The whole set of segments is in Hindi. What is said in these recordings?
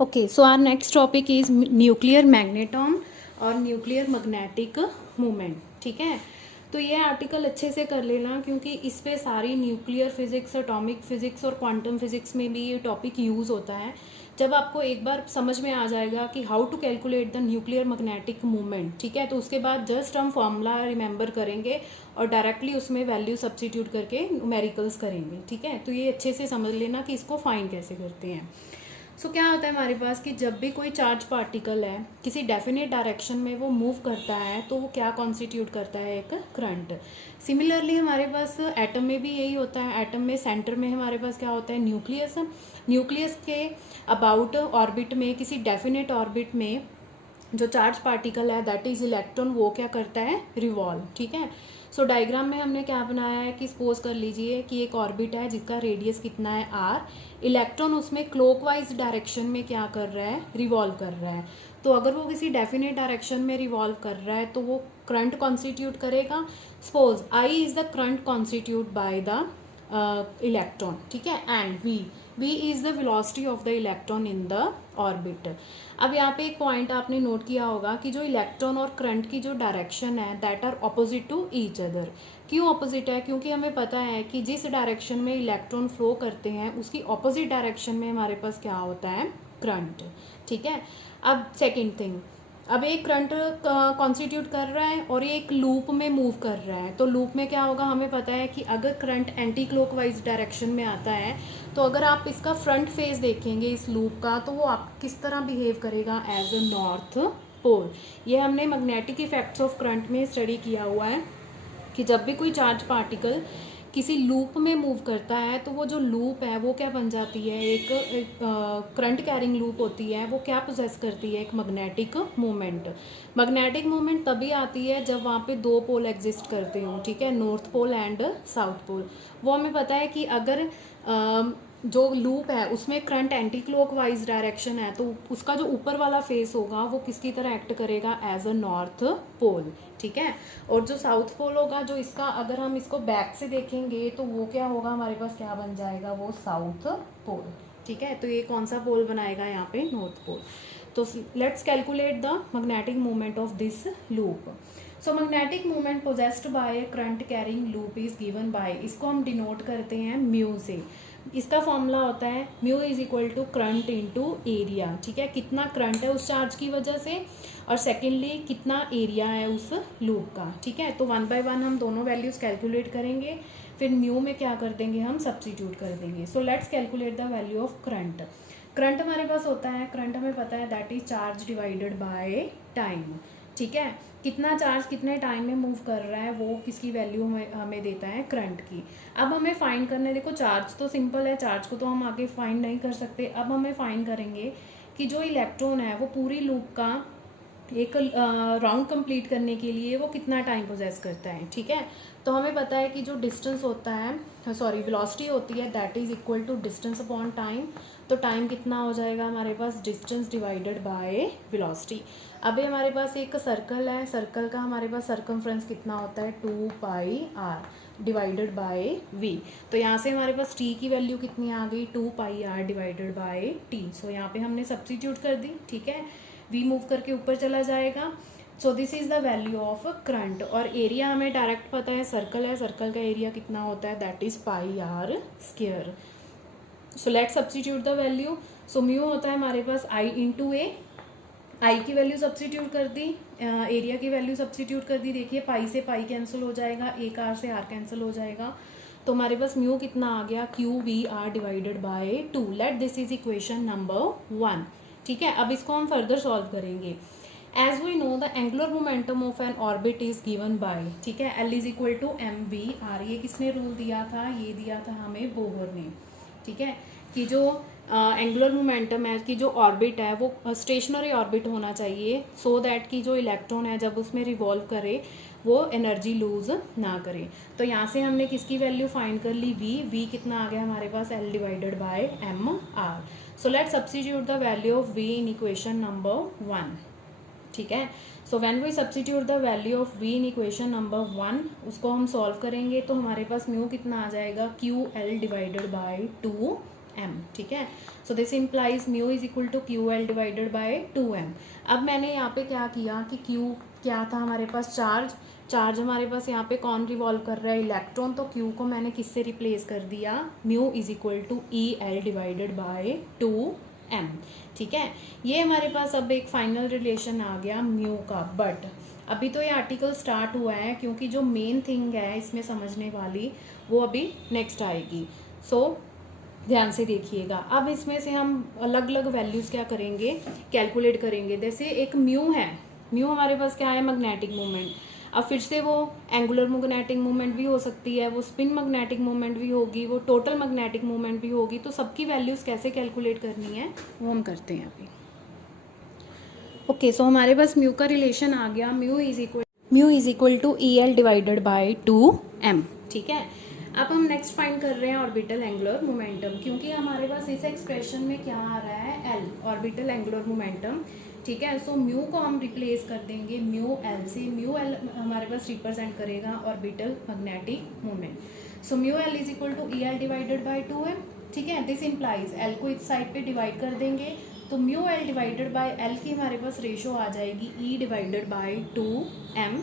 Okay, so our next topic is nuclear magneton और न्यूक्लियर मैग्नेटिक मूवमेंट. ठीक है, तो ये आर्टिकल अच्छे से कर लेना क्योंकि इस पे सारी न्यूक्लियर फिजिक्स, एटॉमिक फिजिक्स और क्वांटम फिजिक्स में भी ये टॉपिक यूज़ होता है. जब आपको एक बार समझ में आ जाएगा कि how to calculate the nuclear magnetic movement, ठीक है, तो उसके बाद जस्ट हम फॉर्मूला रिमेंबर करेंगे और डायरेक्टली उसमें वैल्यू सब्स्टिट्यूट करके न्यूमेरिकल्स करेंगे. ठीक है, तो ये अच्छे से समझ लेना कि इसको फाइंड कैसे करते हैं. सो क्या होता है हमारे पास कि जब भी कोई चार्ज पार्टिकल है किसी डेफिनेट डायरेक्शन में वो मूव करता है तो वो क्या कॉन्स्टिट्यूट करता है, एक करंट. सिमिलरली हमारे पास एटम में भी यही होता है. एटम में सेंटर में हमारे पास क्या होता है, न्यूक्लियस. न्यूक्लियस के अबाउट ऑर्बिट में, किसी डेफिनेट ऑर्बिट में जो चार्ज पार्टिकल है दैट इज इलेक्ट्रॉन, वो क्या करता है, रिवॉल्व. ठीक है, सो डायग्राम में हमने क्या बनाया है कि सपोज कर लीजिए कि एक ऑर्बिट है जिसका रेडियस कितना है r. इलेक्ट्रॉन उसमें क्लॉकवाइज डायरेक्शन में क्या कर रहा है, रिवॉल्व कर रहा है. तो अगर वो किसी डेफिनेट डायरेक्शन में रिवॉल्व कर रहा है तो वो करंट कॉन्स्टिट्यूट करेगा. Suppose I is the current constitute by the electron. ठीक है, and v is the velocity of the electron in the orbit. अब यहाँ पे एक पॉइंट आपने नोट किया होगा कि जो इलेक्ट्रॉन और करंट की जो डायरेक्शन है that are opposite to each other. क्यों ऑपोजिट है, क्योंकि हमें पता है कि जिस डायरेक्शन में इलेक्ट्रॉन फ्लो करते हैं उसकी ऑपोजिट डायरेक्शन में हमारे पास क्या होता है, करंट. ठीक है, अब सेकेंड थिंग, अब एक करंट कॉन्स्टिट्यूट कर रहा है और ये एक लूप में मूव कर रहा है. तो लूप में क्या होगा, हमें पता है कि अगर करंट एंटी क्लॉकवाइज डायरेक्शन में आता है तो अगर आप इसका फ्रंट फेस देखेंगे इस लूप का तो वो आप किस तरह बिहेव करेगा, एज अ नॉर्थ पोल. ये हमने मैग्नेटिक इफेक्ट्स ऑफ करंट में स्टडी किया हुआ है कि जब भी कोई चार्ज पार्टिकल किसी लूप में मूव करता है तो वो जो लूप है वो क्या बन जाती है, एक करंट कैरिंग लूप होती है. वो क्या पोजेस करती है, एक मैग्नेटिक मूवमेंट. मैग्नेटिक मूवमेंट तभी आती है जब वहाँ पे दो पोल एग्जिस्ट करते हो. ठीक है, north pole and south pole. वो हमें पता है कि अगर जो लूप है उसमें करंट एंटी क्लॉकवाइज डायरेक्शन है तो उसका जो ऊपर वाला फेस होगा वो किसकी तरह एक्ट करेगा, एज अ नॉर्थ पोल. ठीक है, और जो साउथ पोल होगा, जो इसका अगर हम इसको बैक से देखेंगे तो वो क्या होगा, हमारे पास क्या बन जाएगा, वो साउथ पोल. ठीक है, तो ये कौन सा पोल बनाएगा यहाँ पे, नॉर्थ पोल. तो let's calculate the magnetic movement of this loop. So magnetic movement possessed by current carrying loop is given bye, इसको हम डिनोट करते हैं म्यू से. इसका फॉर्मूला होता है mu is equal to current into area. ठीक है, कितना करंट है उस चार्ज की वजह से और सेकेंडली कितना एरिया है उस लूप का. ठीक है, तो वन बाय वन हम दोनों वैल्यूज कैलकुलेट करेंगे, फिर म्यू में क्या कर देंगे, हम सब्स्टिट्यूट कर देंगे. So let's calculate the value of current. Current हमारे पास होता है, करंट हमें पता है that is charge divided by time. ठीक है, कितना चार्ज कितने टाइम में मूव कर रहा है वो किसकी वैल्यू हमें देता है, करंट की. अब हमें फाइंड करने, देखो चार्ज तो सिंपल है, चार्ज को तो हम आगे फाइंड नहीं कर सकते. अब हमें फाइंड करेंगे कि जो इलेक्ट्रॉन है वो पूरी लूप का एक राउंड कंप्लीट करने के लिए वो कितना टाइम पोजेस करता है. ठीक है, तो हमें पता है कि जो डिस्टेंस होता है, सॉरी वेलोसिटी होती है that is equal to distance upon time. तो टाइम कितना हो जाएगा हमारे पास, डिस्टेंस डिवाइडेड बाय वेलोसिटी. अभी हमारे पास एक सर्कल है, सर्कल का हमारे पास सर्कमफ्रेंस कितना होता है, 2 पाई r डिवाइडेड बाय v. तो यहाँ से हमारे पास t की वैल्यू कितनी आ गई, 2 पाई r डिवाइडेड बाय t. सो यहाँ पे हमने सब्स्टिट्यूट कर दी. ठीक है, v मूव करके ऊपर चला जाएगा. सो this is the value of current. और एरिया हमें डायरेक्ट पता है, सर्कल है, सर्कल का एरिया कितना होता है, that is pi r square. So let substitute the value. So mu होता है हमारे पास I इंटू ए. आई की वैल्यू सब्स्टिट्यूट कर दी, एरिया की वैल्यू सब्स्टिट्यूट कर दी. देखिए पाई से पाई कैंसिल हो जाएगा, एक आर से आर कैंसिल हो जाएगा. तो हमारे पास म्यू कितना आ गया, q v r divided by 2. Let this is equation number 1. ठीक है, अब इसको हम फर्दर सॉल्व करेंगे. As we know the angular momentum of an orbit is given by, ठीक है, l is equal to m v r. ये किसने रूल दिया था, ये दिया था हमें बोहर ने. ठीक है, कि जो एंगुलर मोमेंटम है कि जो ऑर्बिट है वो स्टेशनरी ऑर्बिट होना चाहिए सो दैट कि जो इलेक्ट्रॉन है जब उसमें रिवॉल्व करे वो एनर्जी लूज ना करे. तो यहाँ से हमने किसकी वैल्यू फाइंड कर ली, v कितना आ गया हमारे पास, l divided by m r. So let substitute the value of v in equation number 1. ठीक है, so when we substitute the value of v in equation number 1, उसको हम सॉल्व करेंगे तो हमारे पास म्यू कितना आ जाएगा, q l divided by 2 m, ठीक है। So this implies mu is equal to q l divided by 2m। अब मैंने यहाँ पे क्या किया कि क्यू क्या था हमारे पास, चार्ज हमारे पास यहाँ पे कौन रिवॉल्व कर रहा है, इलेक्ट्रॉन, तो क्यू को मैंने किससे रिप्लेस कर दिया, mu is equal to e l divided by 2m, ठीक है। ये हमारे पास अब एक फाइनल रिलेशन आ गया म्यू का। बट अभी तो ये आर्टिकल स्टार्ट हुआ है, क्योंकि जो मेन थिंग है इसमें समझने वाली वो अभी नेक्स्ट आएगी। सो ध्यान से देखिएगा। अब इसमें से हम अलग अलग वैल्यूज़ क्या करेंगे, कैलकुलेट करेंगे। जैसे एक म्यू है, म्यू हमारे पास क्या है, मैग्नेटिक मोमेंट। अब फिर से वो एंगुलर मैग्नेटिक मोमेंट भी हो सकती है, वो स्पिन मैग्नेटिक मोमेंट भी होगी, वो टोटल मैग्नेटिक मोमेंट भी होगी। तो सबकी वैल्यूज़ कैसे कैलकुलेट करनी है वो हम करते हैं अभी। ओके, सो हमारे पास म्यू का रिलेशन आ गया, mu is equal to e l divided by 2m, ठीक है। अब हम नेक्स्ट फाइंड कर रहे हैं ऑर्बिटल एंगुलर मोमेंटम, क्योंकि हमारे पास इस एक्सप्रेशन में क्या आ रहा है, एल, ऑर्बिटल एंगुलर मोमेंटम, ठीक है। सो म्यू को हम रिप्लेस कर देंगे म्यू एल से। म्यू एल हमारे पास रिप्रेजेंट करेगा orbital magnetic moment. So mu l is equal to e l divided by 2m, ठीक है। दिस इम्प्लाइज एल को इस साइड पे डिवाइड कर देंगे, तो mu L divided by L की हमारे पास रेशो आ जाएगी E divided by 2m,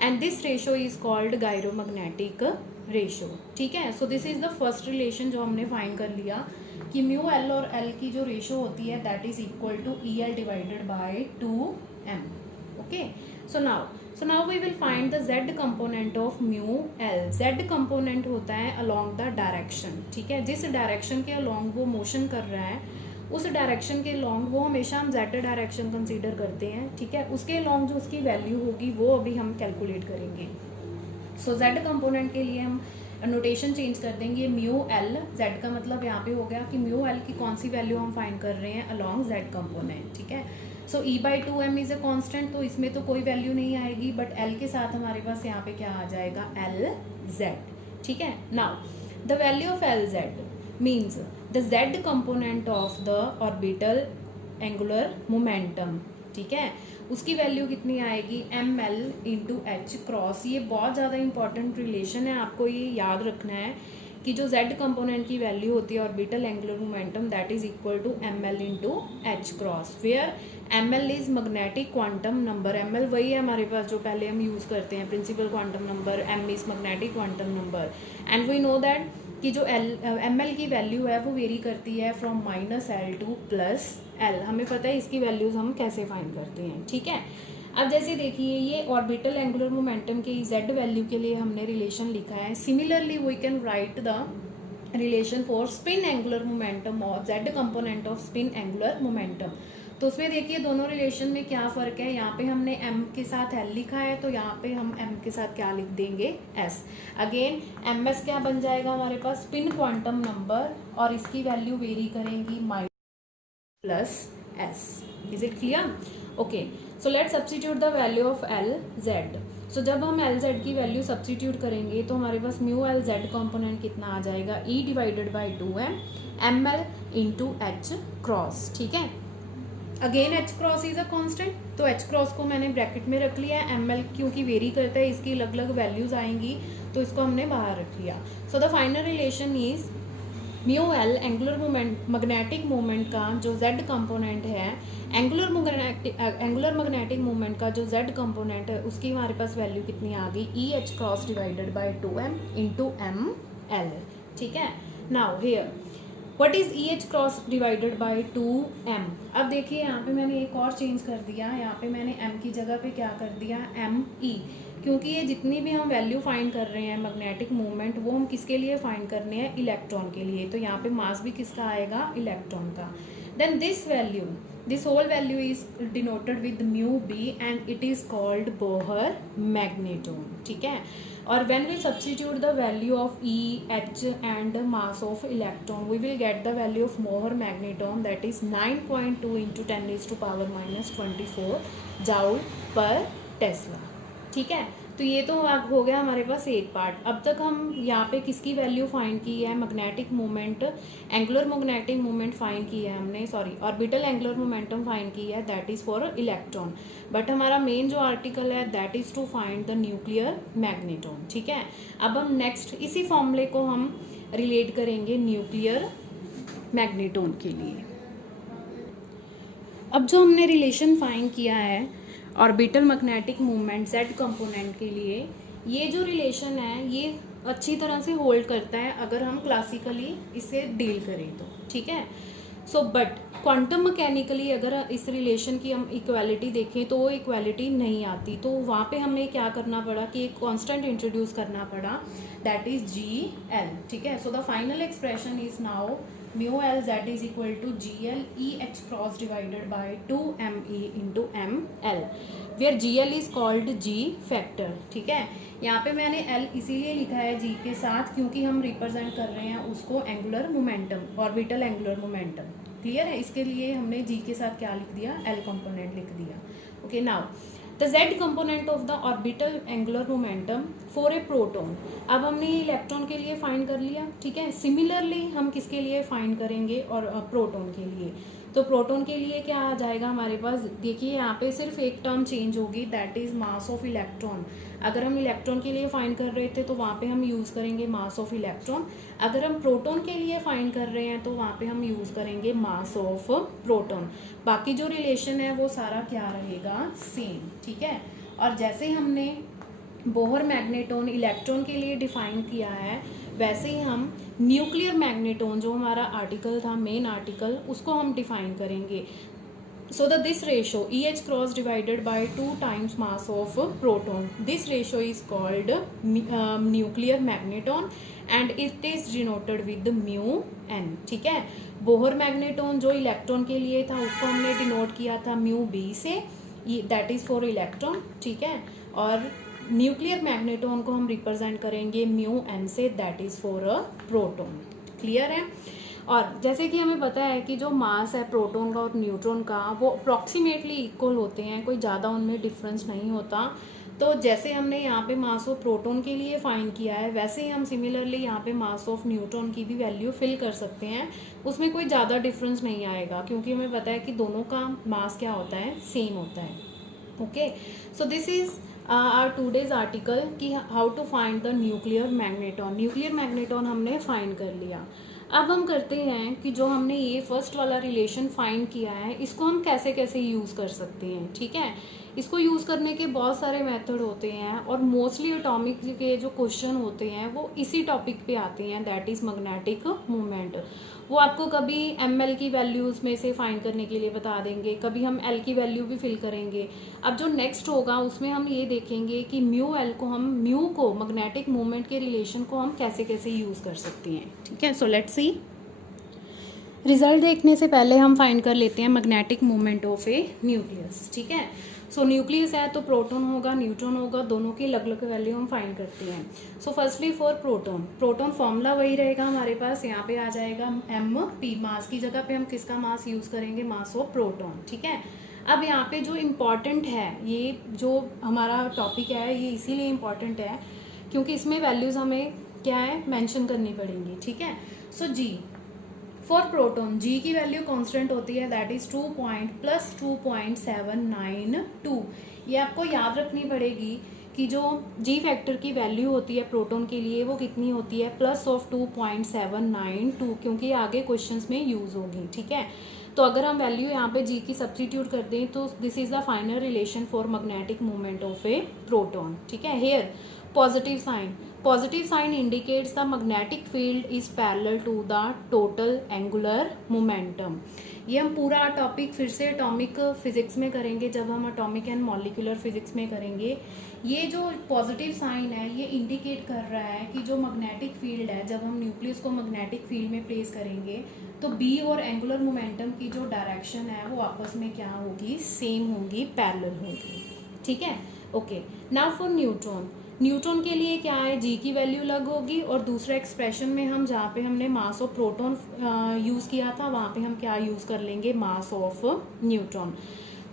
and this ratio is called gyromagnetic ratio, ठीक है। So this is the first relation जो हमने फाइंड कर लिया कि म्यू एल और एल की जो रेशो होती है that is equal to e l divided by 2m, okay. So now we will find the z component of mu l. z component होता है अलोंग द डायरेक्शन, ठीक है। जिस डायरेक्शन के अलोंग वो मोशन कर रहा है, उस डायरेक्शन के लॉन्ग वो हमेशा हम z डायरेक्शन कंसीडर करते हैं, ठीक है। उसके लॉन्ग जो उसकी वैल्यू होगी वो अभी हम कैलकुलेट करेंगे। सो z कंपोनेंट के लिए हम नोटेशन चेंज कर देंगे, म्यू एल, z का मतलब यहाँ पे हो गया कि म्यू एल की कौन सी वैल्यू हम फाइंड कर रहे हैं अलोंग z कंपोनेंट, ठीक है। सो e by 2m is a constant, तो इसमें तो कोई वैल्यू नहीं आएगी, बट l के साथ हमारे पास यहाँ पे क्या आ जाएगा, Lz, ठीक है। Now the value of Lz means the z component of the orbital angular momentum, ठीक है, उसकी वैल्यू कितनी आएगी, ml इंटू एच क्रॉस। ये बहुत ज़्यादा इंपॉर्टेंट रिलेशन है, आपको ये याद रखना है कि जो z कंपोनेंट की वैल्यू होती है orbital angular momentum that is equal to ml into h cross, where ml is magnetic quantum number. ml वही है हमारे पास जो पहले हम यूज़ करते हैं, principal quantum number, m is magnetic quantum number, and we know that कि जो ml की वैल्यू है वो वेरी करती है फ्रॉम -l टू +l। हमें पता है इसकी वैल्यूज़ हम कैसे फाइंड करते हैं, ठीक है। अब जैसे देखिए ये ऑर्बिटल एंगुलर मोमेंटम के z वैल्यू के लिए हमने रिलेशन लिखा है। Similarly we can write the relation for spin angular momentum और z component of spin angular momentum. तो उसमें देखिए दोनों रिलेशन में क्या फ़र्क है, यहाँ पे हमने m के साथ l लिखा है, तो यहाँ पे हम m के साथ क्या लिख देंगे, s। अगेन ms क्या बन जाएगा हमारे पास, स्पिन क्वांटम नंबर, और इसकी वैल्यू वेरी करेंगी -s। Is it clear? Okay, so let substitute the value of Lz। सो जब हम Lz की वैल्यू सब्स्टिट्यूट करेंगे तो हमारे पास म्यू एल z कॉम्पोनेंट कितना आ जाएगा, e divided by 2m ml into h cross, ठीक है। Again H cross is a constant, तो एच क्रॉस को मैंने ब्रैकेट में रख लिया है, ml क्योंकि वेरी करता है, इसकी अलग अलग वैल्यूज आएंगी, तो इसको हमने बाहर रख लिया। सो the final relation is mu L angular magnetic moment का जो z कंपोनेंट है, एंगुलर मैग्नेटिक मोमेंट का जो z कंपोनेंट है उसकी हमारे पास वैल्यू कितनी आ गई, ई h cross divided by 2m into ml, ठीक है। Now here what is E h cross divided by 2m। अब देखिए यहाँ पे मैंने एक और चेंज कर दिया, यहाँ पे मैंने m की जगह पे क्या कर दिया, me, क्योंकि ये जितनी भी हम वैल्यू फाइंड कर रहे हैं मैग्नेटिक मूवमेंट वो हम किसके लिए फाइंड करने हैं, इलेक्ट्रॉन के लिए, तो यहाँ पे मास भी किसका आएगा, इलेक्ट्रॉन का। Then this value, this whole value is denoted with mu B and it is called Bohr magneton, ठीक है। और when we substitute the value of E H and mass of electron we will get the value of Bohr magneton that is 9.2 into 10⁻⁻24 joule per tesla, ठीक है। तो ये तो हो गया हमारे पास एक पार्ट। अब तक हम यहाँ पे किसकी वैल्यू फाइंड की है, magnetic moment, angular magnetic moment find की है हमने, sorry orbital angular momentum find की है, that is for electron. But हमारा मेन जो आर्टिकल है that is to find the nuclear magneton, ठीक है। अब हम नेक्स्ट इसी फॉर्मूले को हम रिलेट करेंगे न्यूक्लियर मैग्नेटोन के लिए। अब जो हमने रिलेशन फाइंड किया है orbital magnetic movement Z component के लिए, ये जो रिलेशन है ये अच्छी तरह से होल्ड करता है अगर हम क्लासिकली इसे डील करें तो, ठीक है। सो बट क्वांटम मैकेनिकली अगर इस रिलेशन की हम इक्वालिटी देखें तो वो इक्वालिटी नहीं आती, तो वहाँ पे हमें क्या करना पड़ा कि एक कांस्टेंट इंट्रोड्यूस करना पड़ा, दैट इज जी एल, ठीक है। So the final expression is now mu l z is equal to g l e h cross divided by 2me into m l, where g l is called g factor, ठीक है। यहाँ पे मैंने एल इसीलिए लिखा है जी के साथ क्योंकि हम रिप्रेजेंट कर रहे हैं उसको angular momentum, orbital angular momentum, clear है। इसके लिए हमने जी के साथ क्या लिख दिया, एल कंपोनेंट लिख दिया। Okay, now the Z component of the orbital angular momentum for a proton. अब हमने इलेक्ट्रॉन के लिए फाइंड कर लिया, ठीक है। सिमिलरली हम किसके लिए फाइंड करेंगे, और प्रोटॉन के लिए। तो प्रोटॉन के लिए क्या आ जाएगा हमारे पास, देखिए यहाँ पे सिर्फ एक टर्म चेंज होगी, that is mass of electron. अगर हम इलेक्ट्रॉन के लिए फाइंड कर रहे थे तो वहाँ पे हम यूज़ करेंगे मास ऑफ इलेक्ट्रॉन, अगर हम प्रोटॉन के लिए फाइंड कर रहे हैं तो वहाँ पे हम यूज़ करेंगे मास ऑफ प्रोटॉन। बाकी जो रिलेशन है वो सारा क्या रहेगा, सेम, ठीक है। और जैसे हमने बोहर मैग्नेटोन इलेक्ट्रॉन के लिए डिफाइन किया है, वैसे ही हम न्यूक्लियर मैग्नेटोन जो हमारा आर्टिकल था, मेन आर्टिकल, उसको हम डिफाइन करेंगे। So this ratio EH cross divided by 2 times mass of proton. This ratio is called nuclear magneton and it is denoted with mu n, ठीक है। बोहर मैग्नेटोन जो इलेक्ट्रॉन के लिए था उसको हमने डिनोट किया था म्यू बी से, दैट इज फॉर इलेक्ट्रॉन, ठीक है। और न्यूक्लियर मैग्नेटोन को हम रिप्रेजेंट करेंगे म्यू एन से, that is for a proton, clear है। और जैसे कि हमें पता है कि जो मास है प्रोटॉन का और न्यूट्रॉन का वो अप्रॉक्सीमेटली इक्वल होते हैं, कोई ज़्यादा उनमें डिफरेंस नहीं होता। तो जैसे हमने यहाँ पे मास ऑफ प्रोटॉन के लिए फाइंड किया है, वैसे ही हम सिमिलरली यहाँ पे मास ऑफ न्यूट्रॉन की भी वैल्यू फिल कर सकते हैं, उसमें कोई ज़्यादा डिफरेंस नहीं आएगा क्योंकि हमें पता है कि दोनों का मास क्या होता है, सेम होता है। Okay, so this is our today's article कि how to find the nuclear magneton. Nuclear magneton हमने फाइंड कर लिया। अब हम करते हैं कि जो हमने ये फर्स्ट वाला रिलेशन फाइंड किया है इसको हम कैसे कैसे यूज़ कर सकते हैं, ठीक है। इसको यूज़ करने के बहुत सारे मेथड होते हैं और मोस्टली एटॉमिक के जो क्वेश्चन होते हैं वो इसी टॉपिक पे आते हैं, दैट इज़ मैग्नेटिक मूवमेंट। वो आपको कभी ml की वैल्यूज़ में से फाइंड करने के लिए बता देंगे, कभी हम l की वैल्यू भी फिल करेंगे। अब जो नेक्स्ट होगा उसमें हम ये देखेंगे कि म्यू को मैग्नेटिक मूवमेंट के रिलेशन को हम कैसे कैसे यूज़ कर सकते हैं, ठीक है। So let's see. रिजल्ट देखने से पहले हम फाइंड कर लेते हैं magnetic movement of A nucleus, ठीक है। सो न्यूक्लियस है तो प्रोटॉन होगा, न्यूट्रॉन होगा, दोनों की अलग अलग वैल्यू हम फाइंड करते हैं। So firstly for proton formula वही रहेगा हमारे पास, यहाँ पे आ जाएगा एम पी, मास की जगह पे हम किसका मास यूज़ करेंगे, मास ऑफ प्रोटॉन, ठीक है। अब यहाँ पे जो इम्पॉर्टेंट है, ये जो हमारा टॉपिक है ये इसीलिए इम्पॉर्टेंट है क्योंकि इसमें वैल्यूज़ हमें क्या है, मैंशन करनी पड़ेंगी, ठीक है। सो जी फॉर प्रोटॉन जी की वैल्यू कांस्टेंट होती है, दैट इज 2.+2.792। ये आपको याद रखनी पड़ेगी कि जो जी फैक्टर की वैल्यू होती है प्रोटॉन के लिए वो कितनी होती है, +2.792, क्योंकि आगे क्वेश्चंस में यूज़ होगी, ठीक है। तो अगर हम वैल्यू यहाँ पे जी की सब्सटीट्यूट कर दें तो this is the final relation for magnetic movement of a proton, ठीक है। Here Positive sign indicates the magnetic field is parallel to the total angular momentum। ये हम पूरा टॉपिक फिर से एटॉमिक फिजिक्स में करेंगे, जब हम एटॉमिक एंड मॉलिक्यूलर फिजिक्स में करेंगे। ये जो पॉजिटिव साइन है ये इंडिकेट कर रहा है कि जो मैग्नेटिक फील्ड है, जब हम न्यूक्लियस को मैग्नेटिक फील्ड में प्लेस करेंगे तो बी और एंगुलर मोमेंटम की जो डायरेक्शन है वो आपस में क्या होगी, सेम होगी, पैरेलल होगी, ठीक है। ओके, नाउ फॉर न्यूट्रॉन के लिए क्या है, जी की वैल्यू अलग होगी और दूसरे एक्सप्रेशन में हम जहाँ पे हमने मास ऑफ प्रोटॉन यूज़ किया था वहाँ पे हम क्या यूज़ कर लेंगे, मास ऑफ न्यूट्रॉन।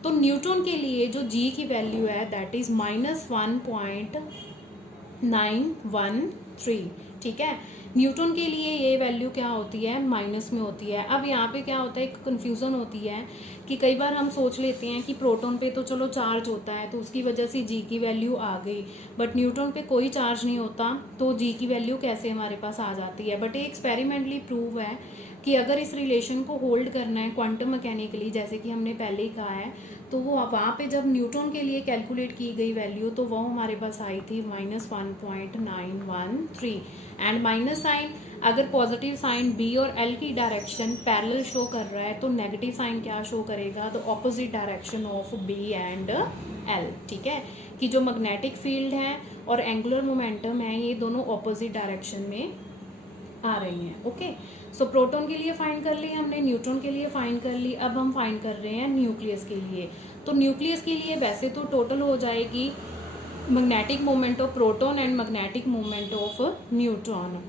तो न्यूट्रॉन के लिए जो जी की वैल्यू है दैट इज़ -1.913, ठीक है। न्यूट्रॉन के लिए ये वैल्यू क्या होती है, माइनस में होती है। अब यहाँ पे क्या होता है, एक कन्फ्यूज़न होती है कि कई बार हम सोच लेते हैं कि प्रोटॉन पे तो चलो चार्ज होता है तो उसकी वजह से जी की वैल्यू आ गई, बट न्यूट्रॉन पे कोई चार्ज नहीं होता तो जी की वैल्यू कैसे हमारे पास आ जाती है। बट ये एक्सपेरिमेंटली प्रूव है कि अगर इस रिलेशन को होल्ड करना है क्वांटम मैकेनिकली, जैसे कि हमने पहले ही कहा है, तो वो वहाँ पे जब न्यूट्रॉन के लिए कैलकुलेट की गई वैल्यू तो वो हमारे पास आई थी -1.913 एंड माइनस साइन, अगर पॉजिटिव साइन बी और एल की डायरेक्शन पैरेलल शो कर रहा है तो नेगेटिव साइन क्या शो करेगा, तो opposite direction of b and l. ठीक है, कि जो मैग्नेटिक फील्ड है और एंगुलर मोमेंटम है ये दोनों ऑपोजिट डायरेक्शन में आ रही हैं। ओके, सो प्रोटॉन के लिए फाइंड कर ली हमने, न्यूट्रॉन के लिए फाइंड कर ली, अब हम फाइंड कर रहे हैं न्यूक्लियस के लिए। तो न्यूक्लियस के लिए वैसे तो टोटल हो जाएगी magnetic moment of proton and magnetic moment of neutron,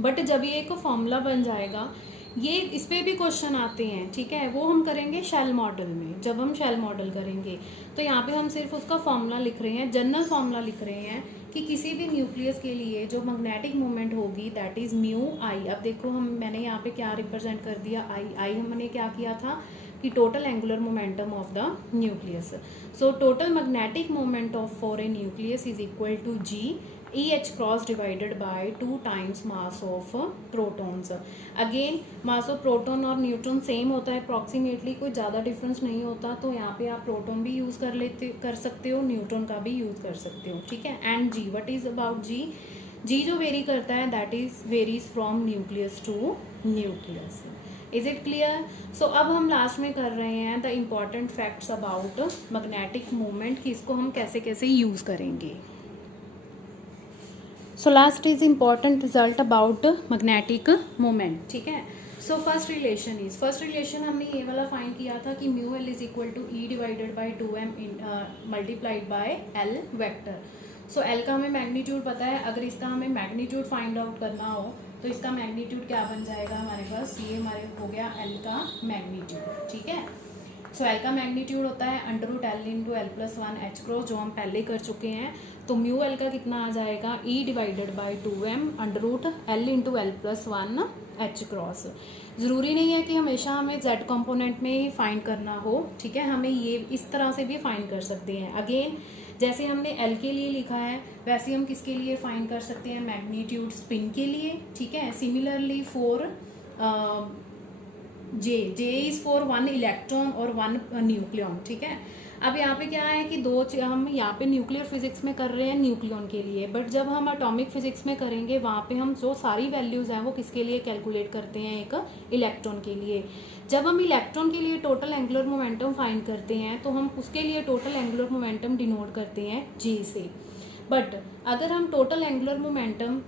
but जब ये एक फॉर्मूला बन जाएगा, ये इस पर भी क्वेश्चन आते हैं, ठीक है, वो हम करेंगे शेल मॉडल में। जब हम शेल मॉडल करेंगे तो यहाँ पे हम सिर्फ उसका फॉर्मूला लिख रहे हैं, जनरल फॉर्मूला लिख रहे हैं कि किसी भी न्यूक्लियस के लिए जो मैग्नेटिक मोमेंट होगी दैट इज म्यू आई। अब देखो मैंने यहाँ पे क्या रिप्रेजेंट कर दिया, आई हमने क्या किया था कि total angular momentum of the nucleus. So total magnetic moment of for a nucleus is equal to g EH cross divided by 2 times mass of protons। Again mass of proton और न्यूट्रॉन सेम होता है अप्रॉक्सीमेटली, कोई ज़्यादा डिफरेंस नहीं होता, तो यहाँ पे आप प्रोटॉन भी यूज़ कर सकते हो, न्यूट्रॉन का भी यूज़ कर सकते हो। ठीक है, and G, what is about G, G जो वेरी करता है that is varies from nucleus to nucleus. Is it clear? So अब हम लास्ट में कर रहे हैं the important facts about magnetic movement, कि इसको हम कैसे कैसे यूज़ करेंगे। So last is important result about magnetic moment. ठीक है, सो फर्स्ट रिलेशन हमने ये वाला फाइंड किया था कि mu l is equal to e divided by 2m multiplied by l vector. So l का हमें मैग्नीट्यूड पता है, अगर इसका हमें मैग्नीट्यूड फाइंड आउट करना हो तो इसका मैग्नीट्यूड क्या बन जाएगा हमारे पास, ये हमारे हो गया एल का मैग्नीट्यूड। ठीक है, सो एल का मैग्नीट्यूड होता है √L into L plus 1 H cross, जो हम पहले कर चुके हैं। तो म्यू एल का कितना आ जाएगा, E divided by 2m √L into L plus 1 H cross. ज़रूरी नहीं है कि हमेशा हमें जेड कंपोनेंट में ही फाइंड करना हो, ठीक है, हमें ये इस तरह से भी फाइंड कर सकते हैं। अगेन जैसे हमने एल के लिए लिखा है वैसे हम किसके लिए फाइंड कर सकते हैं, मैग्नीट्यूड स्पिन के लिए। ठीक है, similarly for J is for 1 electron और 1 न्यूक्लियन। ठीक है, अब यहाँ पे क्या है कि हम यहाँ पे न्यूक्लियर फिजिक्स में कर रहे हैं न्यूक्लियन के लिए, बट जब हम एटॉमिक फिजिक्स में करेंगे वहाँ पे हम जो सारी वैल्यूज़ हैं वो किसके लिए कैलकुलेट करते हैं, एक इलेक्ट्रॉन के लिए। जब हम इलेक्ट्रॉन के लिए टोटल एंगुलर मोमेंटम फाइंड करते हैं तो हम उसके लिए टोटल एंगुलर मोमेंटम डिनोट करते हैं जे से। बट अगर हम टोटल एंगुलर मोमेंटम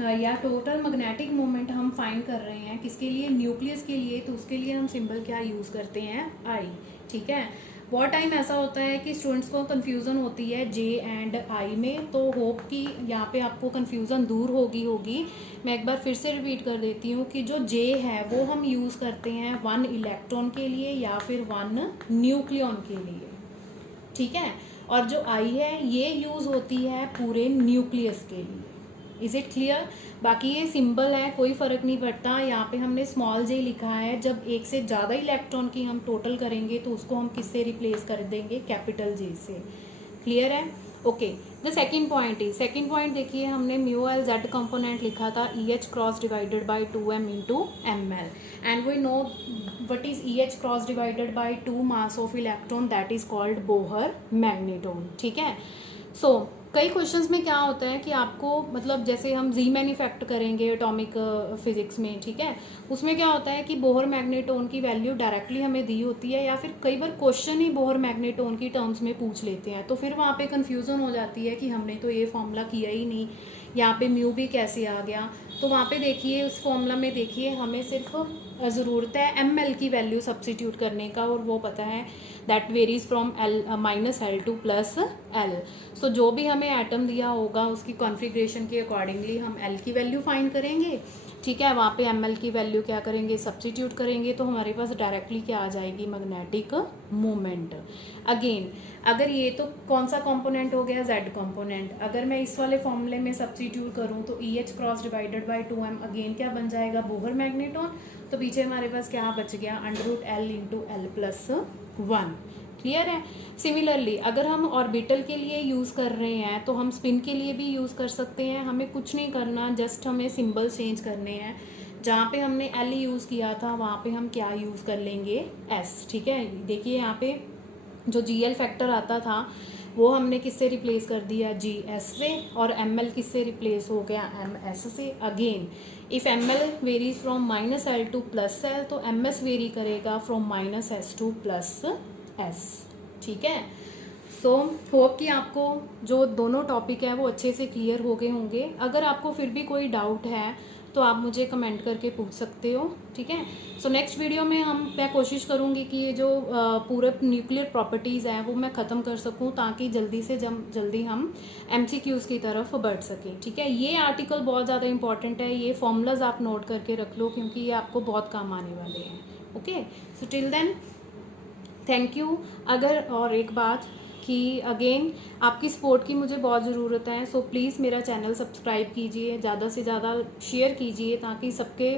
या टोटल मैग्नेटिक मोमेंट हम फाइंड कर रहे हैं किसके लिए, न्यूक्लियस के लिए, तो उसके लिए हम सिंबल क्या यूज़ करते हैं, आई। ठीक है, बहुत टाइम ऐसा होता है कि स्टूडेंट्स को कंफ्यूजन होती है जे एंड आई में, तो होप कि यहाँ पे आपको कंफ्यूजन दूर होगी। मैं एक बार फिर से रिपीट कर देती हूँ कि जो जे है वो हम यूज़ करते हैं 1 इलेक्ट्रॉन के लिए या फिर 1 न्यूक्लियन के लिए। ठीक है, और जो आई है ये यूज़ होती है पूरे न्यूक्लियस के लिए। Is it clear? बाकी ये सिंबल है, कोई फ़र्क नहीं पड़ता। यहाँ पे हमने स्मॉल जे लिखा है, जब एक से ज़्यादा इलेक्ट्रॉन की हम टोटल करेंगे तो उसको हम किससे रिप्लेस कर देंगे, कैपिटल जे से। क्लियर है? ओके, द सेकंड पॉइंट देखिए, हमने म्यू एल जेड कंपोनेंट लिखा था EH cross divided by 2m into ml, and we know what is EH cross divided by 2 mass of electron, that is called Bohr magneton. ठीक है, सो कई क्वेश्चंस में क्या होता है कि आपको मतलब जैसे हम जी मैन्युफैक्चर करेंगे एटॉमिक फिजिक्स में, ठीक है, उसमें क्या होता है कि बोहर मैग्नेटॉन की वैल्यू डायरेक्टली हमें दी होती है, या फिर कई बार क्वेश्चन ही बोहर मैग्नेटॉन की टर्म्स में पूछ लेते हैं, तो फिर वहाँ पे कन्फ्यूज़न हो जाती है कि हमने तो ये फॉर्मूला किया ही नहीं, यहाँ पे म्यू भी कैसे आ गया। तो वहाँ पे देखिए उस फॉर्मूला में देखिए हमें सिर्फ ज़रूरत है ml की वैल्यू सब्सिट्यूट करने का, और वो पता है that varies from -L to +L। So जो भी हमें एटम दिया होगा उसकी कॉन्फ़िगरेशन के अकॉर्डिंगली हम L की वैल्यू फाइंड करेंगे। ठीक है, वहाँ पे ml की वैल्यू क्या करेंगे, सब्सिट्यूट करेंगे, तो हमारे पास डायरेक्टली क्या आ जाएगी, मैग्नेटिक मोमेंट। अगेन अगर ये तो कौन सा कंपोनेंट हो गया, जेड कंपोनेंट, अगर मैं इस वाले फॉर्मूले में सब्सिट्यूट करूँ तो EH cross divided by 2m again क्या बन जाएगा, बोहर मैग्नेटॉन। तो पीछे हमारे पास क्या बच गया, √L into L plus 1। Clear है? सिमिलरली अगर हम ऑर्बिटल के लिए यूज़ कर रहे हैं तो हम स्पिन के लिए भी यूज़ कर सकते हैं, हमें कुछ नहीं करना, जस्ट हमें सिंबल चेंज करने हैं। जहाँ पे हमने एल यूज़ किया था वहाँ पे हम क्या यूज़ कर लेंगे, एस। ठीक है, देखिए यहाँ पे जो जी एल फैक्टर आता था वो हमने किससे रिप्लेस कर दिया, जी एस से, और एम एल किससे रिप्लेस हो गया, एम एस से। Again if m l varies from minus l to plus l, तो एम एस वेरी करेगा from minus s to plus s. ठीक है, सो होप कि आपको जो दोनों टॉपिक है वो अच्छे से क्लियर हो गए होंगे। अगर आपको फिर भी कोई डाउट है तो आप मुझे कमेंट करके पूछ सकते हो। ठीक है, सो नेक्स्ट वीडियो में मैं कोशिश करूँगी कि ये जो पूरे न्यूक्लियर प्रॉपर्टीज़ हैं वो मैं ख़त्म कर सकूँ, ताकि जल्दी से जल्दी हम एमसीक्यूज़ की तरफ बढ़ सकें। ठीक है, ये आर्टिकल बहुत ज़्यादा इंपॉर्टेंट है, ये फॉर्मूलाज आप नोट करके रख लो क्योंकि ये आपको बहुत काम आने वाले हैं। Okay, so till then thank you. अगर और एक बात कि अगेन आपकी सपोर्ट की मुझे बहुत ज़रूरत है, सो प्लीज़ मेरा चैनल सब्सक्राइब कीजिए, ज़्यादा से ज़्यादा शेयर कीजिए ताकि सबके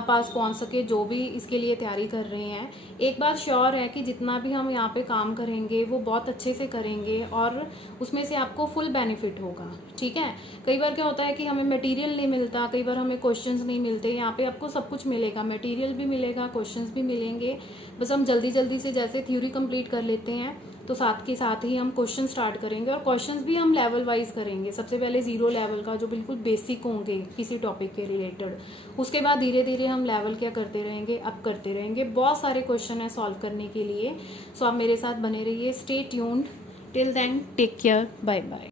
पास पहुंच सके जो भी इसके लिए तैयारी कर रहे हैं। एक बात श्योर है कि जितना भी हम यहाँ पे काम करेंगे वो बहुत अच्छे से करेंगे और उसमें से आपको फुल बेनिफिट होगा। ठीक है, कई बार क्या होता है कि हमें मटेरियल नहीं मिलता, कई बार हमें क्वेश्चंस नहीं मिलते, यहाँ पे आपको सब कुछ मिलेगा, मटेरियल भी मिलेगा, क्वेश्चंस भी मिलेंगे। बस हम जल्दी जल्दी से जैसे थ्योरी कंप्लीट कर लेते हैं तो साथ के साथ ही हम क्वेश्चन स्टार्ट करेंगे, और क्वेश्चंस भी हम लेवल वाइज करेंगे। सबसे पहले 0 लेवल का जो बिल्कुल बेसिक होंगे किसी टॉपिक के रिलेटेड, उसके बाद धीरे धीरे हम लेवल क्या करते रहेंगे, अप करते रहेंगे। बहुत सारे क्वेश्चन है सॉल्व करने के लिए, सो आप मेरे साथ बने रहिए। Stay tuned, till then take care, bye bye.